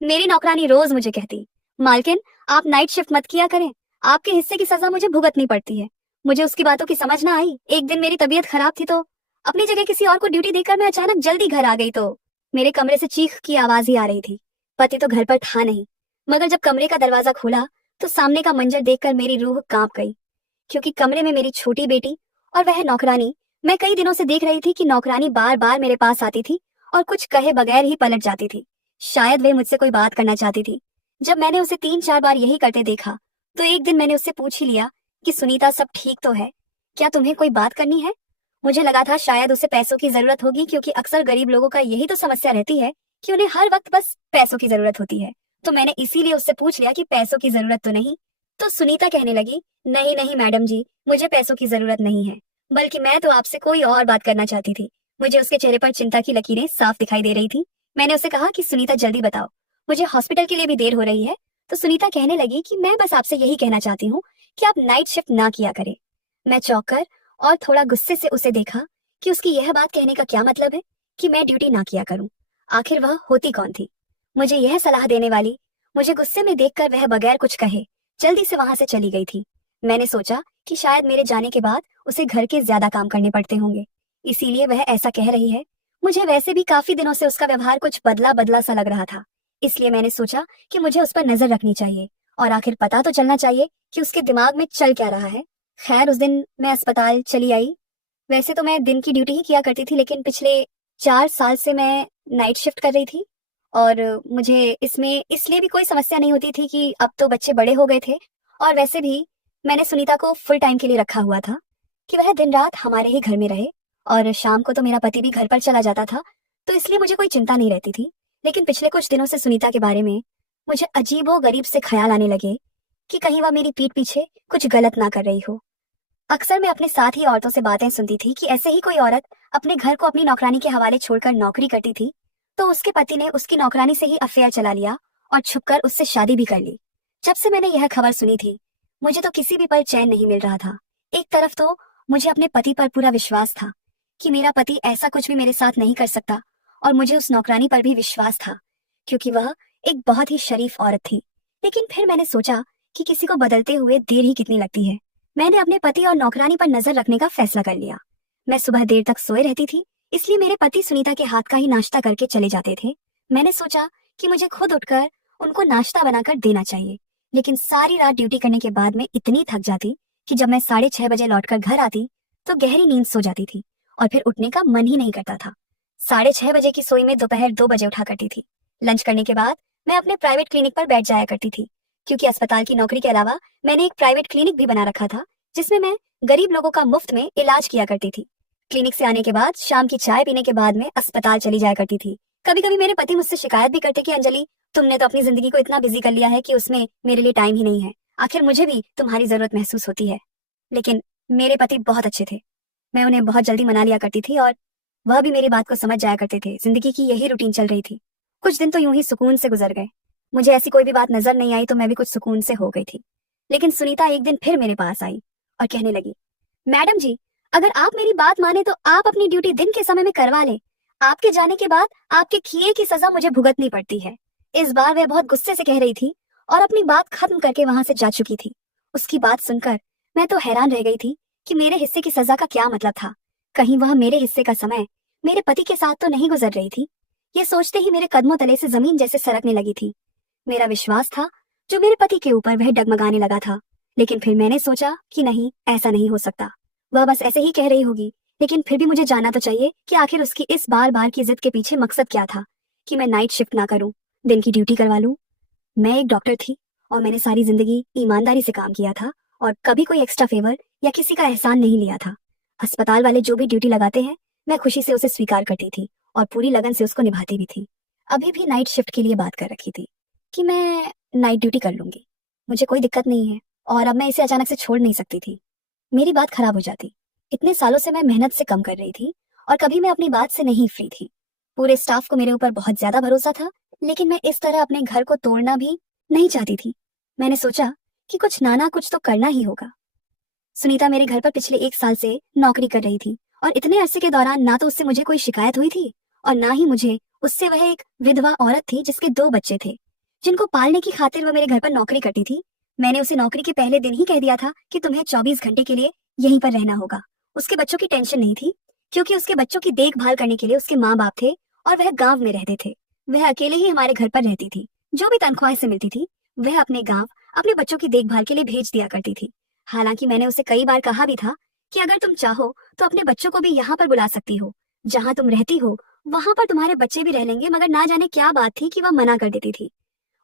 मेरी नौकरानी रोज मुझे कहती, मालकिन आप नाइट शिफ्ट मत किया करें, आपके हिस्से की सजा मुझे भुगतनी पड़ती है। मुझे उसकी बातों की समझ ना आई। एक दिन मेरी तबीयत खराब थी तो अपनी जगह किसी और को ड्यूटी देकर मैं अचानक जल्दी घर आ गई तो मेरे कमरे से चीख की आवाज ही आ रही थी। पति तो घर पर था नहीं, मगर जब कमरे का दरवाजा खोला तो सामने का मंजर देखकर मेरी रूह कांप गई, क्योंकि कमरे में मेरी छोटी बेटी और वह नौकरानी। मैं कई दिनों से देख रही थी कि नौकरानी बार बार मेरे पास आती थी और कुछ कहे बगैर ही पलट जाती थी। शायद वह मुझसे कोई बात करना चाहती थी। जब मैंने उसे 3-4 बार यही करते देखा तो एक दिन मैंने उससे पूछ ही लिया कि सुनीता, सब ठीक तो है? क्या तुम्हें कोई बात करनी है? मुझे लगा था शायद उसे पैसों की जरूरत होगी, क्योंकि अक्सर गरीब लोगों का यही तो समस्या रहती है कि उन्हें हर वक्त बस पैसों की जरूरत होती है। तो मैंने इसीलिए उससे पूछ लिया कि पैसों की जरूरत तो नहीं। तो सुनीता कहने लगी, नहीं नहीं मैडम जी, मुझे पैसों की जरूरत नहीं है, बल्कि मैं तो आपसे कोई और बात करना चाहती थी। मुझे उसके चेहरे पर चिंता की लकीरें साफ दिखाई दे रही थी। मैंने उसे कहा कि सुनीता जल्दी बताओ, मुझे हॉस्पिटल के लिए भी देर हो रही है। तो सुनीता कहने लगी कि मैं बस आपसे यही कहना चाहती हूँ कि आप नाइट शिफ्ट ना किया करें। मैं चौंक कर और थोड़ा गुस्से से उसे देखा कि उसकी यह बात कहने का क्या मतलब है कि मैं ड्यूटी ना किया करूं। आखिर वह होती कौन थी मुझे यह सलाह देने वाली? मुझे गुस्से में देखकर वह बगैर कुछ कहे जल्दी से वहां से चली गई थी। मैंने सोचा कि शायद मेरे जाने के बाद उसे घर के ज्यादा काम करने पड़ते होंगे, इसीलिए वह ऐसा कह रही है। मुझे वैसे भी काफी दिनों से उसका व्यवहार कुछ बदला बदला सा लग रहा था, इसलिए मैंने सोचा कि मुझे उस पर नजर रखनी चाहिए और आखिर पता तो चलना चाहिए कि उसके दिमाग में चल क्या रहा है। खैर, उस दिन मैं अस्पताल चली आई। वैसे तो मैं दिन की ड्यूटी ही किया करती थी, लेकिन पिछले 4 साल से मैं नाइट शिफ्ट कर रही थी और मुझे इसमें इसलिए भी कोई समस्या नहीं होती थी कि अब तो बच्चे बड़े हो गए थे। और वैसे भी मैंने सुनीता को फुल टाइम के लिए रखा हुआ था कि वह दिन रात हमारे ही घर में रहे, और शाम को तो मेरा पति भी घर पर चला जाता था, तो इसलिए मुझे कोई चिंता नहीं रहती थी। लेकिन पिछले कुछ दिनों से सुनीता के बारे में मुझे अजीबो गरीब से ख्याल आने लगे कि कहीं वह मेरी पीठ पीछे कुछ गलत ना कर रही हो। अक्सर मैं अपने साथ ही औरतों से बातें सुनती थी कि ऐसे ही कोई औरत अपने घर को अपनी नौकरानी के हवाले छोड़कर नौकरी करती थी, तो उसके पति ने उसकी नौकरानी से ही अफेयर चला लिया और छुपकर उससे शादी भी कर ली। जब से मैंने यह खबर सुनी थी, मुझे तो किसी भी पल चैन नहीं मिल रहा था। एक तरफ तो मुझे अपने पति पर पूरा विश्वास था कि मेरा पति ऐसा कुछ भी मेरे साथ नहीं कर सकता, और मुझे उस नौकरानी पर भी विश्वास था क्योंकि वह एक बहुत ही शरीफ औरत थी। लेकिन फिर मैंने सोचा कि किसी को बदलते हुए देर ही कितनी लगती है। मैंने अपने पति और नौकरानी पर नजर रखने का फैसला कर लिया। मैं सुबह देर तक सोए रहती थी, इसलिए मेरे पति सुनीता के हाथ का ही नाश्ता करके चले जाते थे। मैंने सोचा कि मुझे खुद उठकर उनको नाश्ता बनाकर देना चाहिए, लेकिन सारी रात ड्यूटी करने के बाद मैं इतनी थक जाती कि जब मैं 6:30 बजे लौटकर घर आती तो गहरी नींद सो जाती थी और फिर उठने का मन ही नहीं करता था। 6:30 बजे की सोई में दोपहर 2 बजे उठा करती थी। लंच करने के बाद मैं अपने प्राइवेट क्लिनिक पर बैठ जाया करती थी, क्योंकि अस्पताल की नौकरी के अलावा मैंने एक प्राइवेट क्लिनिक भी बना रखा था जिसमें मैं गरीब लोगों का मुफ्त में इलाज किया करती थी। क्लिनिक से आने के बाद शाम की चाय पीने के बाद मैं अस्पताल चली जाया करती थी। कभी कभी मेरे पति मुझसे शिकायत भी करते कि अंजलि, तुमने तो अपनी जिंदगी को इतना बिजी कर लिया है कि उसमें मेरे लिए टाइम ही नहीं है। आखिर मुझे भी तुम्हारी जरूरत महसूस होती है। लेकिन मेरे पति बहुत अच्छे थे। मैं उन्हें बहुत जल्दी मना लिया करती थी और वह भी मेरी बात को समझ जाया करते थे। जिंदगी की यही रूटीन चल रही थी। कुछ दिन तो यूं ही सुकून से गुजर गए। मुझे ऐसी कोई भी बात नजर नहीं आई तो मैं भी कुछ सुकून से हो गई थी। लेकिन सुनीता एक दिन फिर मेरे पास आई और कहने लगी, मैडम जी, अगर आप मेरी बात माने तो आप अपनी ड्यूटी दिन के समय में करवा लें। आपके जाने के बाद आपके किए की सजा मुझे भुगतनी पड़ती है। इस बार वह बहुत गुस्से से कह रही थी और अपनी बात खत्म करके वहां से जा चुकी थी। उसकी बात सुनकर मैं तो हैरान रह गई थी कि मेरे हिस्से की सजा का क्या मतलब था। कहीं वह मेरे हिस्से का समय मेरे पति के साथ तो नहीं गुजर रही थी? ये सोचते ही मेरे कदमों तले से जमीन जैसे सरकने लगी थी। मेरा विश्वास था जो मेरे पति के ऊपर वह डगमगाने लगा था। लेकिन फिर मैंने सोचा कि नहीं, ऐसा नहीं हो सकता। वह बस ऐसे ही कह रही होगी, लेकिन फिर भी मुझे जानना तो चाहिए कि आखिर उसकी इस बार बार की जिद के पीछे मकसद क्या था कि मैं नाइट शिफ्ट ना करूं, दिन की ड्यूटी करवा लूं। मैं एक डॉक्टर थी और मैंने सारी जिंदगी ईमानदारी से काम किया था और कभी कोई एक्स्ट्रा फेवर या किसी का एहसान नहीं लिया था। अस्पताल वाले जो भी ड्यूटी लगाते हैं, मैं खुशी से उसे स्वीकार करती थी और पूरी लगन से उसको निभाती भी थी। अभी भी नाइट शिफ्ट के लिए बात कर रखी थी कि मैं नाइट ड्यूटी कर लूंगी, मुझे कोई दिक्कत नहीं है, और अब मैं इसे अचानक से छोड़ नहीं सकती थी। मेरी बात खराब हो जाती। इतने सालों से मैं मेहनत से कम कर रही थी और कभी मैं अपनी बात से नहीं फ्री थी। पूरे स्टाफ को मेरे ऊपर बहुत ज्यादा भरोसा था, लेकिन मैं इस तरह अपने घर को तोड़ना भी नहीं चाहती थी। मैंने सोचा कि कुछ ना ना कुछ तो करना ही होगा। सुनीता मेरे घर पर पिछले 1 साल से नौकरी कर रही थी और इतने अरसे के दौरान ना तो उससे मुझे कोई शिकायत हुई थी और ना ही मुझे उससे। वह एक विधवा औरत थी जिसके 2 बच्चे थे। जिनको पालने की खातिर वो मेरे घर पर नौकरी करती थी। मैंने उसे नौकरी के पहले दिन ही कह दिया था कि तुम्हें 24 घंटे के लिए यहीं पर रहना होगा। उसके बच्चों की टेंशन नहीं थी, क्योंकि उसके बच्चों की देखभाल करने के लिए उसके माँ बाप थे और वह गांव में रहते थे। वह अकेले ही हमारे घर पर रहती थी। जो भी तनख्वाह से मिलती थी वह अपने गांव अपने बच्चों की देखभाल के लिए भेज दिया करती थी। हालांकि मैंने उसे कई बार कहा भी था कि अगर तुम चाहो तो अपने बच्चों को भी यहाँ पर बुला सकती हो, जहाँ तुम रहती हो वहां पर तुम्हारे बच्चे भी रह लेंगे, मगर ना जाने क्या बात थी कि वह मना कर देती थी।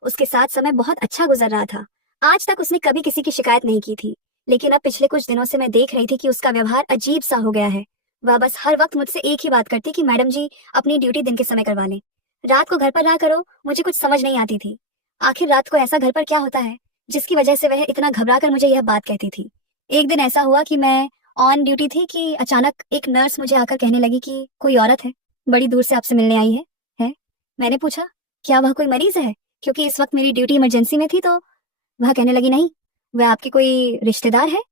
उसके साथ समय बहुत अच्छा गुजर रहा था। आज तक उसने कभी किसी की शिकायत नहीं की थी, लेकिन अब पिछले कुछ दिनों से मैं देख रही थी कि उसका व्यवहार अजीब सा हो गया है। वह बस हर वक्त मुझसे एक ही बात करती कि मैडम जी अपनी ड्यूटी दिन के समय करवा लें, रात को घर पर रहा करो। मुझे कुछ समझ नहीं आती थी, आखिर रात को ऐसा घर पर क्या होता है जिसकी वजह से वह इतना घबरा कर मुझे यह बात कहती थी। एक दिन ऐसा हुआ कि मैं ऑन ड्यूटी थी कि अचानक एक नर्स मुझे आकर कहने लगी कि कोई औरत है, बड़ी दूर से आपसे मिलने आई है? मैंने पूछा क्या वह कोई मरीज है, क्योंकि इस वक्त मेरी ड्यूटी इमरजेंसी में थी। तो वह कहने लगी नहीं, वह आपकी कोई रिश्तेदार है।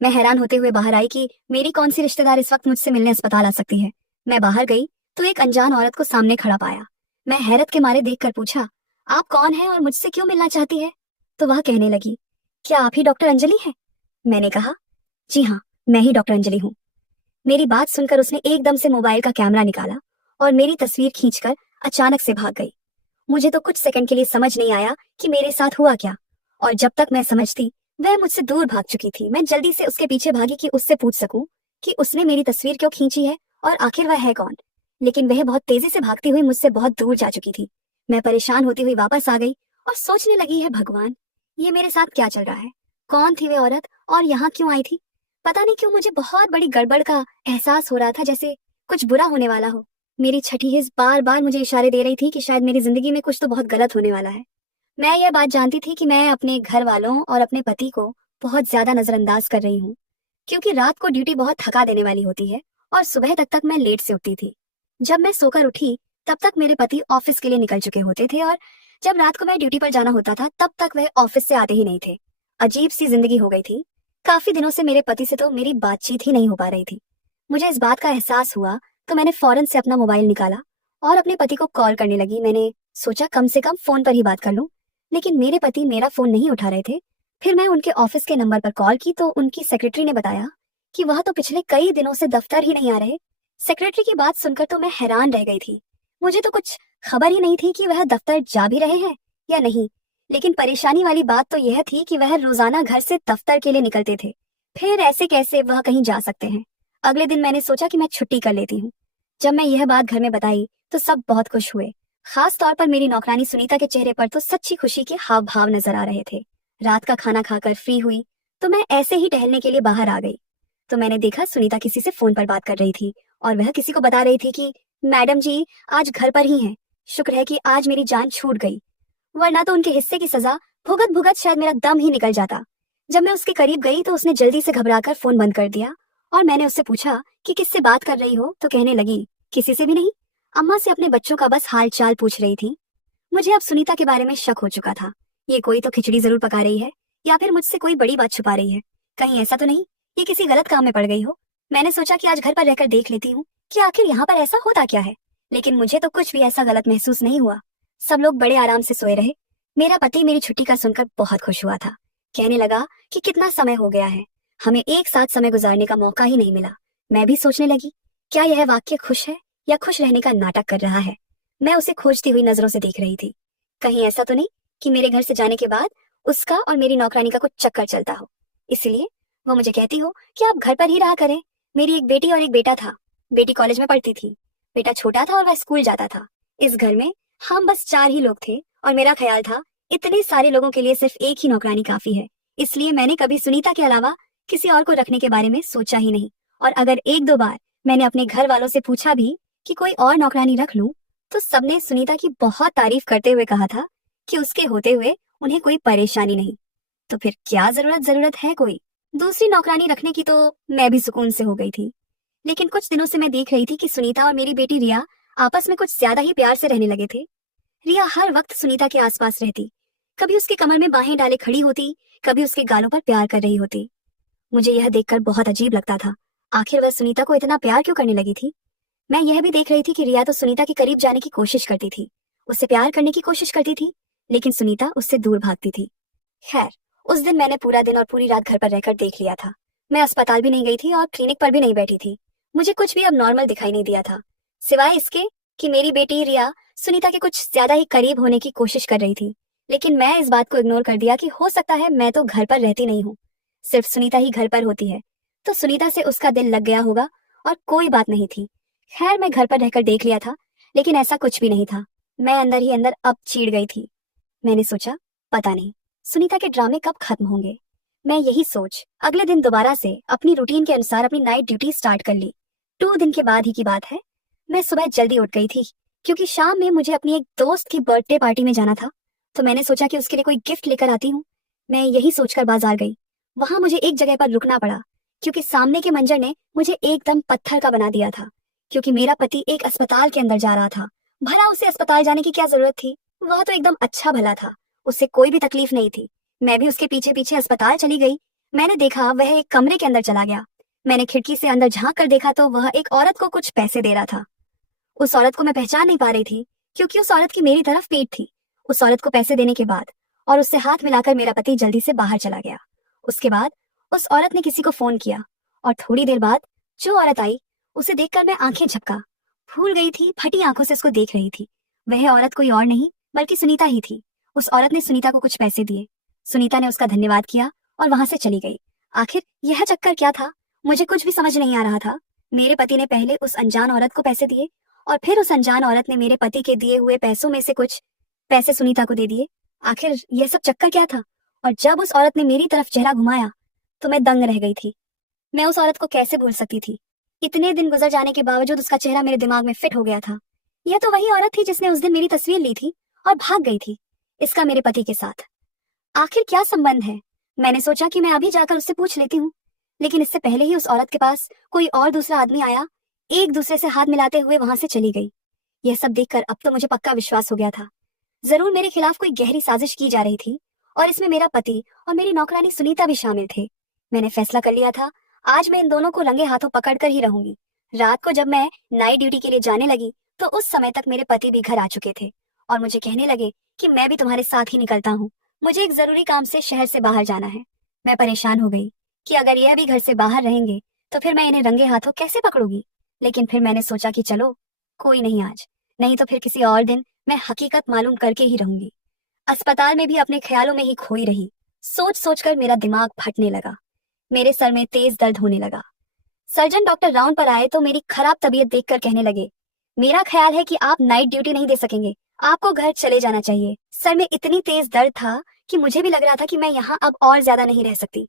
मैं हैरान होते हुए बाहर आई कि मेरी कौन सी रिश्तेदार इस वक्त मुझसे मिलने अस्पताल आ सकती है। मैं बाहर गई तो एक अनजान औरत को सामने खड़ा पाया। मैं हैरत के मारे देखकर पूछा, आप कौन है और मुझसे क्यों मिलना चाहती है? तो वह कहने लगी, क्या आप ही डॉक्टर अंजलि है? मैंने कहा, जी हाँ, मैं ही डॉक्टर अंजलि हूँ। मेरी बात सुनकर उसने एकदम से मोबाइल का कैमरा निकाला और मेरी तस्वीर खींचकर अचानक से भाग गई। मुझे तो कुछ सेकंड के लिए समझ नहीं आया कि मेरे साथ हुआ क्या, और जब तक मैं समझती वह मुझसे दूर भाग चुकी थी। मैं जल्दी से उसके पीछे भागी कि उससे पूछ सकूं कि उसने मेरी तस्वीर क्यों खींची है और आखिर वह है कौन। लेकिन वह बहुत तेजी से भागती हुई मुझसे बहुत दूर जा चुकी थी। मैं परेशान होती हुई वापस आ गई और सोचने लगी, है भगवान, ये मेरे साथ क्या चल रहा है? कौन थी वे औरत और यहाँ क्यों आई थी? पता नहीं क्यों मुझे बहुत बड़ी गड़बड़ का एहसास हो रहा था, जैसे कुछ बुरा होने वाला हो। मेरी छठी हिस्स बार बार मुझे इशारे दे रही थी कि शायद मेरी जिंदगी में कुछ तो बहुत गलत होने वाला है। मैं यह बात जानती थी कि मैं अपने घर वालों और अपने पति को बहुत ज्यादा नजरअंदाज कर रही हूँ, क्योंकि रात को ड्यूटी बहुत थका देने वाली होती है और सुबह तक मैं लेट से उठती थी। जब मैं सोकर उठी तब तक मेरे पति ऑफिस के लिए निकल चुके होते थे, और जब रात को मैं ड्यूटी पर जाना होता था तब तक वह ऑफिस से आते ही नहीं थे। अजीब सी जिंदगी हो गई थी। काफी दिनों से मेरे पति से तो मेरी बातचीत ही नहीं हो पा रही थी। मुझे इस बात का एहसास हुआ तो मैंने फौरन से अपना मोबाइल निकाला और अपने पति को कॉल करने लगी। मैंने सोचा कम से कम फोन पर ही बात कर लूं, लेकिन मेरे पति मेरा फोन नहीं उठा रहे थे। फिर मैं उनके ऑफिस के नंबर पर कॉल की तो उनकी सेक्रेटरी ने बताया कि वह तो पिछले कई दिनों से दफ्तर ही नहीं आ रहे। सेक्रेटरी की बात सुनकर तो मैं हैरान रह गई थी। मुझे तो कुछ खबर ही नहीं थी कि वह दफ्तर जा भी रहे हैं या नहीं। लेकिन परेशानी वाली बात तो यह थी कि वह रोजाना घर से दफ्तर के लिए निकलते थे, फिर ऐसे कैसे वह कहीं जा सकते हैं। अगले दिन मैंने सोचा कि मैं छुट्टी कर लेती हूँ। जब मैं यह बात घर में बताई तो सब बहुत खुश हुए। खास तौर पर मेरी नौकरानी सुनीता के चेहरे पर तो सच्ची खुशी के हाव भाव नजर आ रहे थे। रात का खाना खाकर फ्री हुई तो मैं ऐसे ही टहलने के लिए बाहर आ गई तो मैंने देखा सुनीता किसी से फोन पर बात कर रही थी और वह किसी को बता रही थी कि मैडम जी आज घर पर ही हैं। शुक्र है कि आज मेरी जान छूट गई, वरना तो उनके हिस्से की सजा भुगत भुगत शायद मेरा दम ही निकल जाता। जब मैं उसके करीब गई तो उसने जल्दी से घबराकर फोन बंद कर दिया और मैंने उससे पूछा कि किससे बात कर रही हो, तो कहने लगी किसी से भी नहीं, अम्मा से अपने बच्चों का बस हाल चाल पूछ रही थी। मुझे अब सुनीता के बारे में शक हो चुका था। ये कोई तो खिचड़ी जरूर पका रही है या फिर मुझसे कोई बड़ी बात छुपा रही है। कहीं ऐसा तो नहीं ये किसी गलत काम में पड़ गई हो। मैंने सोचा कि आज घर पर रहकर देख लेती हूँ कि आखिर यहाँ पर ऐसा होता क्या है, लेकिन मुझे तो कुछ भी ऐसा गलत महसूस नहीं हुआ। सब लोग बड़े आराम से सोए रहे। मेरा पति मेरी छुट्टी का सुनकर बहुत खुश हुआ था। कहने लगा कि कितना समय हो गया है, हमें एक साथ समय गुजारने का मौका ही नहीं मिला। मैं भी सोचने लगी, क्या यह वाक्य खुश है या खुश रहने का नाटक कर रहा है। मैं उसे खोजती हुई नजरों से देख रही थी। कहीं ऐसा तो नहीं कि मेरे घर से जाने के बाद उसका और मेरी नौकरानी का कुछ चक्कर चलता हो, इसलिए वो मुझे कहती हो कि आप घर पर ही रहा करें। मेरी एक बेटी और एक बेटा था। बेटी कॉलेज में पढ़ती थी, बेटा छोटा था और वह स्कूल जाता था। इस घर में हम बस 4 ही लोग थे और मेरा ख्याल था इतने सारे लोगों के लिए सिर्फ एक ही नौकरानी काफी है। इसलिए मैंने कभी सुनीता के अलावा किसी और को रखने के बारे में सोचा ही नहीं। और अगर एक दो बार मैंने अपने घर वालों से पूछा भी कि कोई और नौकरानी रख लूं, तो सबने सुनीता की बहुत तारीफ करते हुए कहा था कि उसके होते हुए उन्हें कोई परेशानी नहीं। तो फिर क्या जरूरत है कोई दूसरी नौकरानी रखने की। तो मैं भी सुकून से हो गई थी। लेकिन कुछ दिनों से मैं देख रही थी कि सुनीता और मेरी बेटी रिया आपस में कुछ ज्यादा ही प्यार से रहने लगे थे। रिया हर वक्त सुनीता के आसपास रहती, कभी उसके कमर में बाहें डाले खड़ी होती, कभी उसके गालों पर प्यार कर रही होती। मुझे यह देखकर बहुत अजीब लगता था, आखिर वह सुनीता को इतना प्यार क्यों करने लगी थी। मैं यह भी देख रही थी कि रिया तो सुनीता के करीब जाने की कोशिश करती थी, उससे प्यार करने की कोशिश करती थी, लेकिन सुनीता उससे दूर भागती थी। खैर, उस दिन मैंने पूरा दिन और पूरी रात घर पर रहकर देख लिया था। मैं अस्पताल भी नहीं गई थी और क्लिनिक पर भी नहीं बैठी थी। मुझे कुछ भी अब नॉर्मल दिखाई नहीं दिया था, सिवाय इसके कि मेरी बेटी रिया सुनीता के कुछ ज्यादा ही करीब होने की कोशिश कर रही थी। लेकिन मैं इस बात को इग्नोर कर दिया कि हो सकता है मैं तो घर पर रहती नहीं हूँ, सिर्फ सुनीता ही घर पर होती है, तो सुनीता से उसका दिल लग गया होगा और कोई बात नहीं थी। खैर, मैं घर पर रहकर देख लिया था, लेकिन ऐसा कुछ भी नहीं था। मैं अंदर ही अंदर अब चिढ़ गई थी। मैंने सोचा, पता नहीं सुनीता के ड्रामे कब खत्म होंगे। मैं यही सोच अगले दिन दोबारा से अपनी रूटीन के अनुसार अपनी नाइट ड्यूटी स्टार्ट कर ली। 2 दिन के बाद ही की बात है। मैं सुबह जल्दी उठ गई थी, क्योंकि शाम में मुझे अपनी एक दोस्त की बर्थडे पार्टी में जाना था, तो मैंने सोचा कि उसके लिए कोई गिफ्ट लेकर आती हूँ। मैं यही सोचकर बाजार गई। वहां मुझे एक जगह पर रुकना पड़ा, क्योंकि सामने के मंजर ने मुझे एकदम पत्थर का बना दिया था। क्योंकि मेरा पति एक अस्पताल के अंदर जा रहा था। भला उसे अस्पताल जाने की क्या जरूरत थी? वह तो एकदम अच्छा भला था, उससे कोई भी तकलीफ नहीं थी। मैं भी उसके पीछे पीछे अस्पताल चली गई। मैंने देखा वह एक कमरे के अंदर चला गया। मैंने खिड़की से अंदर झांक कर देखा तो वह एक औरत को कुछ पैसे दे रहा था। उस औरत को मैं पहचान नहीं पा रही थी, क्योंकि उस औरत की मेरी तरफ पीठ थी। उस औरत को पैसे देने के बाद और उससे हाथ मिलाकर मेरा पति जल्दी से बाहर चला गया। उसके बाद उस औरत ने किसी को फोन किया और थोड़ी देर बाद जो औरत आई उसे देखकर मैं आंखें झपका भूल गई थी, फटी आंखों से उसको देख रही थी। वह औरत कोई और नहीं बल्कि सुनीता ही थी। उस औरत ने सुनीता को कुछ पैसे दिए। सुनीता ने उसका धन्यवाद किया और वहां से चली गई। आखिर यह चक्कर क्या था? मुझे कुछ भी समझ नहीं आ रहा था। मेरे पति ने पहले उस अनजान औरत को पैसे दिए और फिर उस अनजान औरत ने मेरे पति के दिए हुए पैसों में से कुछ पैसे सुनीता को दे दिए। आखिर यह सब चक्कर क्या था? और जब उस औरत ने मेरी तरफ चेहरा घुमाया तो मैं दंग रह गई थी। मैं उस औरत को कैसे भूल सकती थी? इतने दिन गुजर जाने के बावजूद उसका चेहरा मेरे दिमाग में फिट हो गया था। यह तो वही औरत थी जिसने उस दिन मेरी तस्वीर ली थी और भाग गई थी, इसका मेरे पति के साथ। आखिर क्या संबंध है? मैंने सोचा कि मैं अभी जाकर उससे पूछ लेती हूँ, लेकिन इससे पहले ही उस औरत के पास कोई और दूसरा आदमी आया, एक दूसरे से हाथ मिलाते हुए वहां से चली गई। यह सब देखकर अब तो मुझे पक्का विश्वास हो गया था, जरूर मेरे खिलाफ कोई गहरी साजिश की जा रही थी और इसमें मेरा पति और मेरी नौकरानी सुनीता भी शामिल थे। मैंने फैसला कर लिया था, आज मैं इन दोनों को रंगे हाथों पकड़कर ही रहूंगी। रात को जब मैं नाइट ड्यूटी के लिए जाने लगी तो उस समय तक मेरे पति भी घर आ चुके थे और मुझे कहने लगे कि मैं भी तुम्हारे साथ ही निकलता हूँ, मुझे एक जरूरी काम से शहर से बाहर जाना है। मैं परेशान हो गई कि अगर यह भी घर से बाहर रहेंगे तो फिर मैं इन्हें रंगे हाथों कैसे पकड़ूंगी। लेकिन फिर मैंने सोचा कि चलो कोई नहीं, आज नहीं तो फिर किसी और दिन मैं हकीकत मालूम करके ही रहूंगी। अस्पताल में भी अपने ख्यालों में ही खोई रही। सोच सोचकर मेरा दिमाग फटने लगा, मेरे सर में तेज दर्द होने लगा। सर्जन डॉक्टर राउंड पर आए तो मेरी खराब तबीयत देखकर कहने लगे, मेरा ख्याल है कि आप नाइट ड्यूटी नहीं दे सकेंगे, आपको घर चले जाना चाहिए। सर में इतनी तेज दर्द था कि मुझे भी लग रहा था कि मैं यहाँ अब और ज्यादा नहीं रह सकती,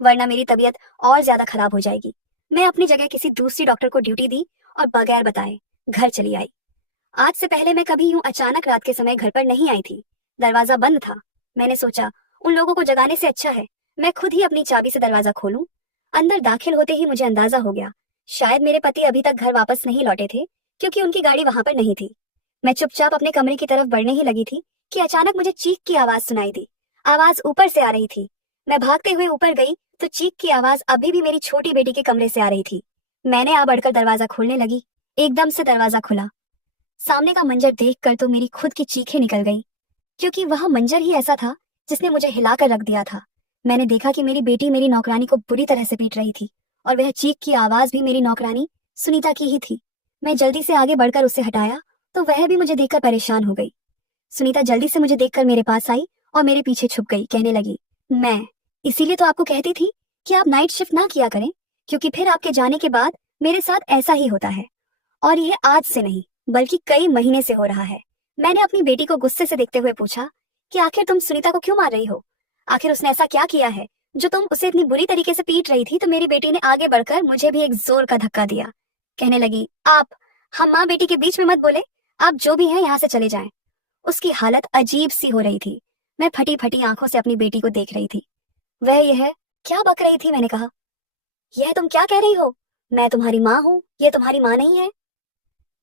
वरना मेरी तबीयत और ज्यादा खराब हो जाएगी। मैं अपनी जगह किसी दूसरी डॉक्टर को ड्यूटी दी और बगैर बताए घर चली आई। आज से पहले मैं कभी यूं अचानक रात के समय घर पर नहीं आई थी। दरवाजा बंद था। मैंने सोचा उन लोगों को जगाने से अच्छा है मैं खुद ही अपनी चाबी से दरवाजा खोलूं। अंदर दाखिल होते ही मुझे अंदाजा हो गया, शायद मेरे पति अभी तक घर वापस नहीं लौटे थे, क्योंकि उनकी गाड़ी वहां पर नहीं थी। मैं चुपचाप अपने कमरे की तरफ बढ़ने ही लगी थी कि अचानक मुझे चीख की आवाज सुनाई दी। आवाज ऊपर से आ रही थी। मैं भागते हुए ऊपर गई तो चीख की आवाज अभी भी मेरी छोटी बेटी के कमरे से आ रही थी। मैंने आ बढ़कर दरवाजा खोलने लगी। एकदम से दरवाजा खुला। सामने का मंजर देखकर तो मेरी खुद की चीखें निकल गई, क्योंकि वह मंजर ही ऐसा था जिसने मुझे हिलाकर रख दिया था। मैंने देखा कि मेरी बेटी मेरी नौकरानी को बुरी तरह से पीट रही थी और वह चीख की आवाज भी मेरी नौकरानी सुनीता की ही थी। मैं जल्दी से आगे बढ़कर उसे हटाया तो वह भी मुझे देखकर परेशान हो गई। सुनीता जल्दी से मुझे देखकर मेरे पास आई और मेरे पीछे छुप गई, कहने लगी, मैं इसीलिए तो आपको कहती थी कि आप नाइट शिफ्ट ना किया करें, क्योंकि फिर आपके जाने के बाद मेरे साथ ऐसा ही होता है। और यह आज से नहीं बल्कि कई महीने से हो रहा है। मैंने अपनी बेटी को गुस्से से देखते हुए पूछा कि आखिर तुम सुनीता को क्यों मार रही हो? आखिर उसने ऐसा क्या किया है जो तुम उसे इतनी बुरी तरीके से पीट रही थी? तो मेरी बेटी ने आगे बढ़कर मुझे भी एक जोर का धक्का दिया। कहने लगी, आप हम माँ बेटी के बीच में मत बोले, आप जो भी हैं यहाँ से चले जाएं। उसकी हालत अजीब सी हो रही थी। मैं फटी फटी आंखों से अपनी बेटी को देख रही थी। वह यह क्या बक रही थी? मैंने कहा, यह तुम क्या कह रही हो? मैं तुम्हारी माँ हूँ, यह तुम्हारी माँ नहीं है।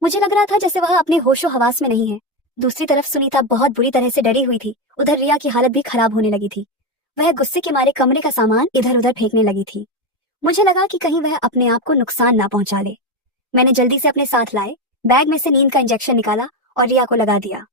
मुझे लग रहा था जैसे वह अपने होशो हवास में नहीं है। दूसरी तरफ सुनीता बहुत बुरी तरह से डरी हुई थी। उधर रिया की हालत भी खराब होने लगी थी। वह गुस्से के मारे कमरे का सामान इधर उधर फेंकने लगी थी। मुझे लगा कि कहीं वह अपने आप को नुकसान ना पहुंचा ले। मैंने जल्दी से अपने साथ लाए बैग में से नींद का इंजेक्शन निकाला और रिया को लगा दिया।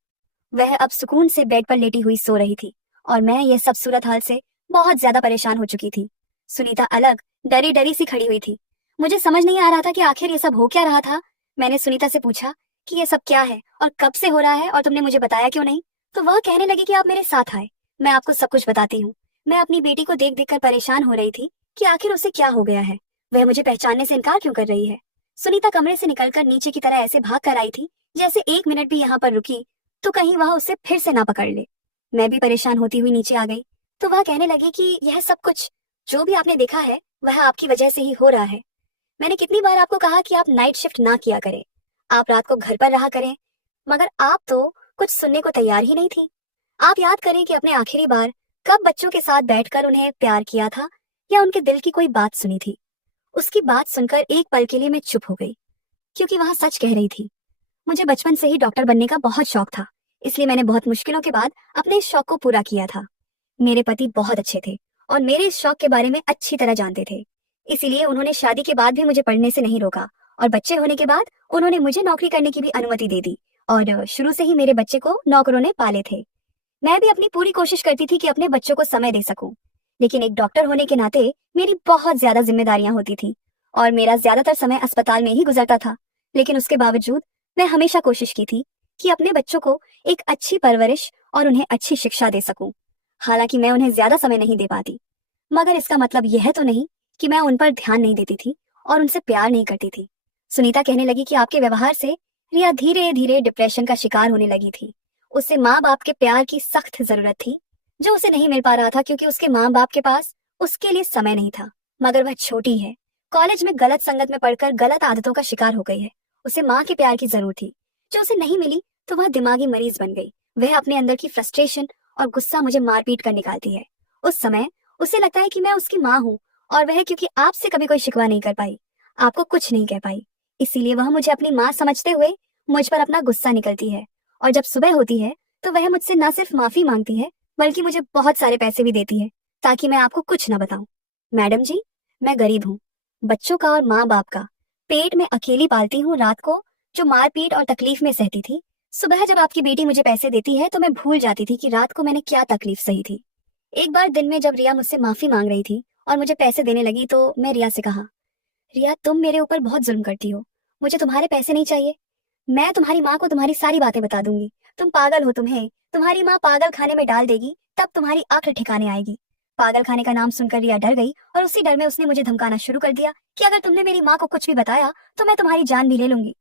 वह अब सुकून से बेड पर लेटी हुई सो रही थी और मैं यह सब सूरत हाल से बहुत ज्यादा परेशान हो चुकी थी। सुनीता अलग डरी डरी सी खड़ी हुई थी। मुझे समझ नहीं आ रहा था कि आखिर ये सब हो क्या रहा था। मैंने सुनीता से पूछा कि ये सब क्या है और कब से हो रहा है और तुमने मुझे बताया क्यों नहीं। तो वह कहने लगी कि आप मेरे साथ आए, मैं आपको सब कुछ बताती हूँ। मैं अपनी बेटी को देख देख कर परेशान हो रही थी कि आखिर उसे क्या हो गया है, वह मुझे पहचानने से इनकार क्यों कर रही है। सुनीता कमरे से निकलकर नीचे की तरह ऐसे भाग कर आई थी जैसे 1 मिनट भी यहाँ पर रुकी तो कहीं वह उसे फिर से ना पकड़ ले। मैं भी परेशान होती हुई नीचे आ गई तो वह कहने लगी कि यह सब कुछ जो भी आपने देखा है वह आपकी वजह से ही हो रहा है। मैंने कितनी बार आपको कहा कि आप नाइट शिफ्ट ना किया करें, आप रात को घर पर रहा करें, मगर आप तो कुछ सुनने को तैयार ही नहीं थी। आप याद करें कि अपने आखिरी बार कब बच्चों के साथ बैठकर उन्हें प्यार किया था या उनके दिल की कोई बात सुनी थी। उसकी बात सुनकर एक पल के लिए मैं चुप हो गई क्योंकि वह सच कह रही थी। मुझे बचपन से ही डॉक्टर बनने का बहुत शौक था, इसलिए मैंने बहुत मुश्किलों के बाद अपने इस शौक को पूरा किया था। मेरे पति बहुत अच्छे थे और मेरे इस शौक के बारे में अच्छी तरह जानते थे, इसीलिए उन्होंने शादी के बाद भी मुझे पढ़ने से नहीं रोका और बच्चे होने के बाद उन्होंने मुझे नौकरी करने की भी अनुमति दे दी और शुरू से ही मेरे बच्चे को नौकरों ने पाले थे। मैं भी अपनी पूरी कोशिश करती थी कि अपने बच्चों को समय दे सकूं, लेकिन एक डॉक्टर होने के नाते मेरी बहुत ज्यादा जिम्मेदारियां होती थी और मेरा ज्यादातर समय अस्पताल में ही गुजरता था। लेकिन उसके बावजूद मैं हमेशा कोशिश की थी कि अपने बच्चों को एक अच्छी परवरिश और उन्हें अच्छी शिक्षा दे सकूं। हालांकि मैं उन्हें ज्यादा समय नहीं दे पाती, मगर इसका मतलब यह तो नहीं कि मैं उन पर ध्यान नहीं देती थी और उनसे प्यार नहीं करती थी। सुनीता कहने लगी कि आपके व्यवहार से रिया धीरे धीरे डिप्रेशन का शिकार होने लगी थी। उसे माँ बाप के प्यार की सख्त जरूरत थी जो उसे नहीं मिल पा रहा था क्योंकि उसके माँ बाप के पास उसके लिए समय नहीं था। मगर वह छोटी है, कॉलेज में गलत संगत में पढ़कर गलत आदतों का शिकार हो गई है। उसे माँ के प्यार की जरूरत थी जो उसे नहीं मिली तो वह दिमागी मरीज बन गई। वह अपने अंदर की फ्रस्ट्रेशन और गुस्सा मुझे मारपीट कर निकालती है। उस समय उसे लगता है कि मैं उसकी माँ हूँ और वह क्योंकि आपसे कभी कोई शिकवा नहीं कर पाई, आपको कुछ नहीं कह पाई, इसीलिए वह मुझे अपनी माँ समझते हुए मुझ पर अपना गुस्सा निकलती है। और जब सुबह होती है तो वह मुझसे न सिर्फ माफी मांगती है बल्कि मुझे बहुत सारे पैसे भी देती है ताकि मैं आपको कुछ न बताऊं। मैडम जी, मैं गरीब हूँ, बच्चों का और माँ बाप का पेट में अकेली पालती हूँ। रात को जो मारपीट और तकलीफ में सहती थी, सुबह जब आपकी बेटी मुझे पैसे देती है तो मैं भूल जाती थी कि रात को मैंने क्या तकलीफ सही थी। एक बार दिन में जब रिया मुझसे माफी मांग रही थी और मुझे पैसे देने लगी तो मैं रिया से कहा, रिया तुम मेरे ऊपर बहुत जुल्म करती हो, मुझे तुम्हारे पैसे नहीं चाहिए, मैं तुम्हारी माँ को तुम्हारी सारी बातें बता दूंगी। तुम पागल हो, तुम्हें तुम्हारी माँ पागल खाने में डाल देगी तब तुम्हारी अक्ल ठिकाने आएगी। पागल खाने का नाम सुनकर रिया डर गई और उसी डर में उसने मुझे धमकाना शुरू कर दिया कि अगर तुमने मेरी माँ को कुछ भी बताया तो मैं तुम्हारी जान भी ले लूंगी।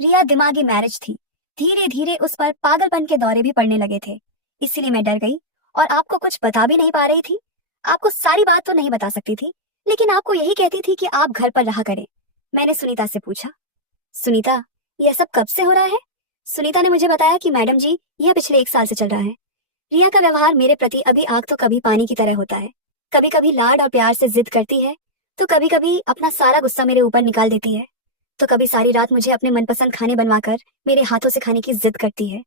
रिया दिमागी मैरिज थी, धीरे धीरे उस पर पागलपन के दौरे भी पड़ने लगे थे, इसीलिए मैं डर गई और आपको कुछ बता भी नहीं पा रही थी। आपको सारी बात तो नहीं बता सकती थी, लेकिन आपको यही कहती थी कि आप घर पर रहा करें। मैंने सुनीता से पूछा, सुनीता यह सब कब से हो रहा है? सुनीता ने मुझे बताया कि मैडम जी यह पिछले 1 साल से चल रहा है। रिया का व्यवहार मेरे प्रति अभी आग तो कभी पानी की तरह होता है। कभी कभी लाड और प्यार से जिद करती है तो कभी कभी अपना सारा गुस्सा मेरे ऊपर निकाल देती है, तो कभी सारी रात मुझे अपने मनपसंद खाने बनवाकर मेरे हाथों से खाने की जिद करती है।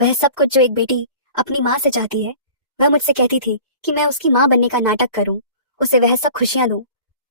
वह सब कुछ जो एक बेटी अपनी माँ से चाहती है, वह मुझसे कहती थी कि मैं उसकी माँ बनने का नाटक करूं, उसे वह सब खुशियां दूं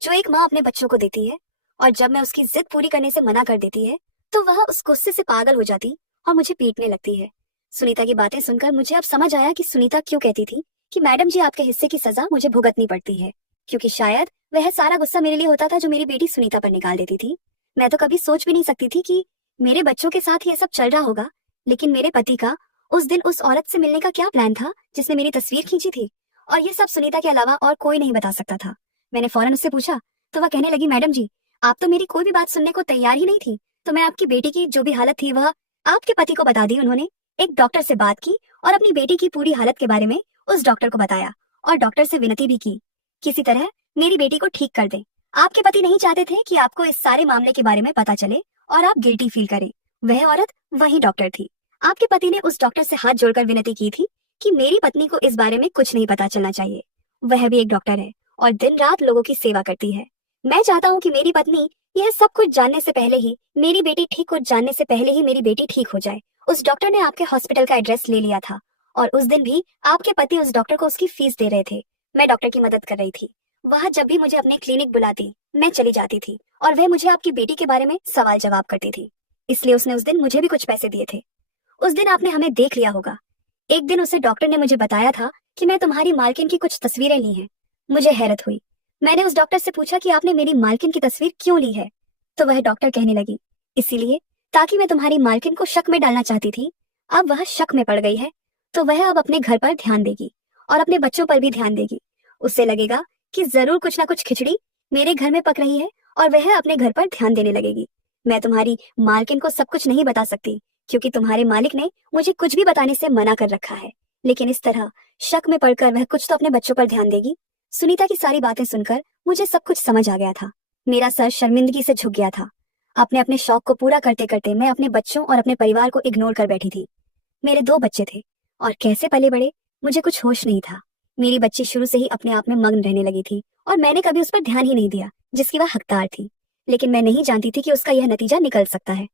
जो एक माँ अपने बच्चों को देती है। और जब मैं उसकी जिद पूरी करने से मना कर देती है तो वह उस गुस्से से पागल हो जाती और मुझे पीटने लगती है। सुनीता की बातें सुनकर मुझे अब समझ आया कि सुनीता क्यों कहती थी कि मैडम जी आपके हिस्से की सजा मुझे भुगतनी पड़ती है, क्योंकि शायद वह सारा गुस्सा मेरे लिए होता था जो मेरी बेटी सुनीता पर निकाल देती थी। मैं तो कभी सोच भी नहीं सकती थी कि मेरे बच्चों के साथ ये सब चल रहा होगा, लेकिन मेरे पति का उस दिन उस औरत से मिलने का क्या प्लान था जिसने मेरी तस्वीर खींची थी, और ये सब सुनीता के अलावा और कोई नहीं बता सकता था। मैंने फौरन उससे पूछा तो वह कहने लगी, मैडम जी आप तो मेरी कोई भी बात सुनने को तैयार ही नहीं थी, तो मैं आपकी बेटी की जो भी हालत थी वह आपके पति को बता दी। उन्होंने एक डॉक्टर से बात की और अपनी बेटी की पूरी हालत के बारे में उस डॉक्टर को बताया और डॉक्टर से विनती भी की किसी तरह मेरी बेटी को ठीक कर दें। आपके पति नहीं चाहते थे कि आपको इस सारे मामले के बारे में पता चले और आप गिल्टी फील करें। वह औरत वही डॉक्टर थी। आपके पति ने उस डॉक्टर से हाथ जोड़कर विनती की थी कि मेरी पत्नी को इस बारे में कुछ नहीं पता चलना चाहिए। वह भी एक डॉक्टर है और दिन रात लोगों की सेवा करती है। मैं चाहता हूँ कि मेरी पत्नी यह सब कुछ जानने से पहले ही मेरी बेटी ठीक हो जानने से पहले ही मेरी बेटी ठीक हो जाए। उस डॉक्टर ने आपके हॉस्पिटल का एड्रेस ले लिया था और उस दिन भी आपके पति उस डॉक्टर को उसकी फीस दे रहे थे। मैं डॉक्टर की मदद कर रही थी। वह जब भी मुझे अपने क्लिनिक बुलाती मैं चली जाती थी और वह मुझे आपकी बेटी के बारे में सवाल जवाब करती थी, इसलिए उसने उस दिन मुझे भी कुछ पैसे दिए थे। उस दिन आपने हमें देख लिया होगा। एक दिन उसे डॉक्टर ने मुझे बताया था कि मैं तुम्हारी मालकिन की कुछ तस्वीरें ली हैं। मुझे हैरत हुई। मैंने उस डॉक्टर से पूछा कि आपने मेरी मालकिन की तस्वीर क्यों ली है। तो वह डॉक्टर कहने लगी, इसीलिए ताकि मैं तुम्हारी मालकिन को शक में डालना चाहती थी। अब वह शक में पड़ गई है, तो वह अब अपने घर पर ध्यान देगी और अपने बच्चों पर भी ध्यान देगी। उससे लगेगा कि जरूर कुछ ना कुछ खिचड़ी मेरे घर में पक रही है और वह अपने घर पर ध्यान देने लगेगी। मैं तुम्हारी मालकिन को सब कुछ नहीं बता सकती, क्योंकि तुम्हारे मालिक ने मुझे कुछ भी बताने से मना कर रखा है। लेकिन इस तरह शक में पड़कर वह कुछ तो अपने बच्चों पर ध्यान देगी। सुनीता की सारी बातें सुनकर मुझे सब कुछ समझ आ गया था। मेरा सर शर्मिंदगी से झुक गया था। अपने अपने शौक को पूरा करते करते मैं अपने बच्चों और अपने परिवार को इग्नोर कर बैठी थी। मेरे 2 बच्चे थे और कैसे पले बड़े मुझे कुछ होश नहीं था। मेरी बच्ची शुरू से ही अपने आप में मग्न रहने लगी थी और मैंने कभी उस पर ध्यान ही नहीं दिया, जिसकी वह हकदार थी। लेकिन मैं नहीं जानती थी कि उसका यह नतीजा निकल सकता है।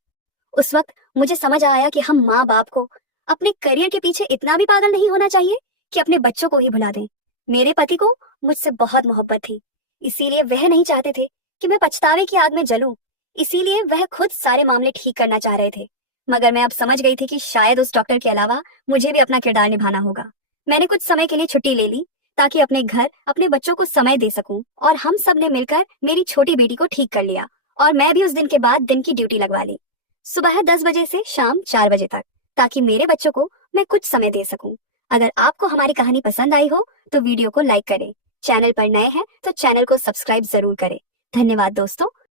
उस वक्त मुझे समझ आया कि हम माँ बाप को अपने करियर के पीछे इतना भी पागल नहीं होना चाहिए कि अपने बच्चों को ही भुला दें। मेरे पति को मुझसे बहुत मोहब्बत थी, इसीलिए वह नहीं चाहते थे कि मैं पछतावे की आग में जलूं। इसीलिए वह खुद सारे मामले ठीक करना चाह रहे थे। मगर मैं अब समझ गई थी कि शायद उस डॉक्टर के अलावा मुझे भी अपना किरदार निभाना होगा। मैंने कुछ समय के लिए छुट्टी ले ली ताकि अपने घर अपने बच्चों को समय दे सकूं, और हम सब ने मिलकर मेरी छोटी बेटी को ठीक कर लिया और मैं भी उस दिन के बाद दिन की ड्यूटी लगवा ली, सुबह 10 बजे से शाम 4 बजे तक, ताकि मेरे बच्चों को मैं कुछ समय दे सकूं। अगर आपको हमारी कहानी पसंद आई हो तो वीडियो को लाइक करें। चैनल पर नए हैं तो चैनल को सब्सक्राइब जरूर करें। धन्यवाद दोस्तों।